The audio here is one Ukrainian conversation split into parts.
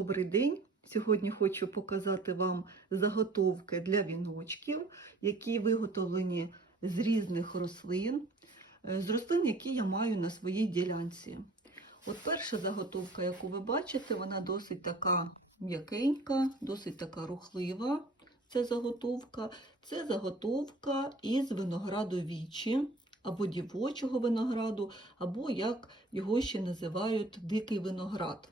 Добрий день! Сьогодні хочу показати вам заготовки для віночків, які виготовлені з різних рослин, е, з рослин, які я маю на своїй ділянці. От перша заготовка, яку ви бачите, вона досить така м'якенька, досить така рухлива. Ця заготовка. Це заготовка із винограду вічі або дівочого винограду, або як його ще називають дикий виноград.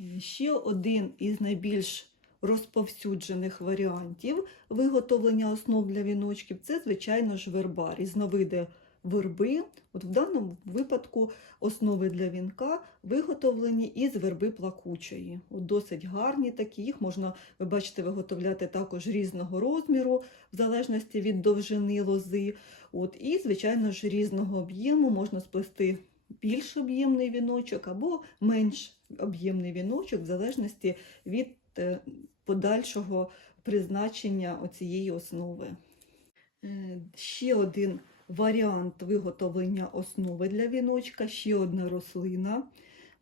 Е, Ще один із найбільш розповсюджених варіантів виготовлення основ для віночків це, звичайно ж, верба, різновиди верби. От в даному випадку основи для вінка виготовлені із верби плакучої. От досить гарні такі, їх можна, ви бачите, виготовляти також різного розміру, в залежності від довжини лози. От, і, звичайно ж, різного об'єму можна сплести більш об'ємний віночок або менш об'ємний віночок, в залежності від е, подальшого призначення оцієї основи. Е, Ще один варіант виготовлення основи для віночка, ще одна рослина.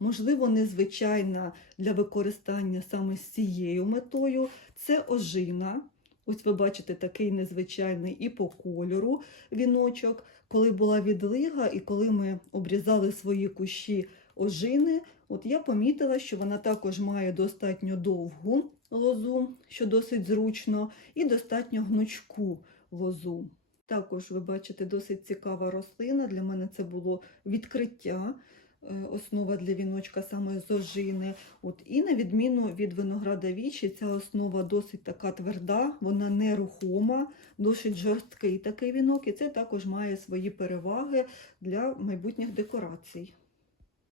Можливо, незвичайна для використання саме з цією метою. Це ожина. Ось ви бачите такий незвичайний і по кольору віночок. Коли була відлига і коли ми обрізали свої кущі ожини, от я помітила, що вона також має достатньо довгу лозу, що досить зручно, і достатньо гнучку лозу. Також ви бачите досить цікава рослина. Для мене це було відкриття. Е, Основа для віночка саме з ожини. От, і на відміну від винограда вічі, ця основа досить така тверда, вона нерухома, досить жорсткий такий вінок, і це також має свої переваги для майбутніх декорацій.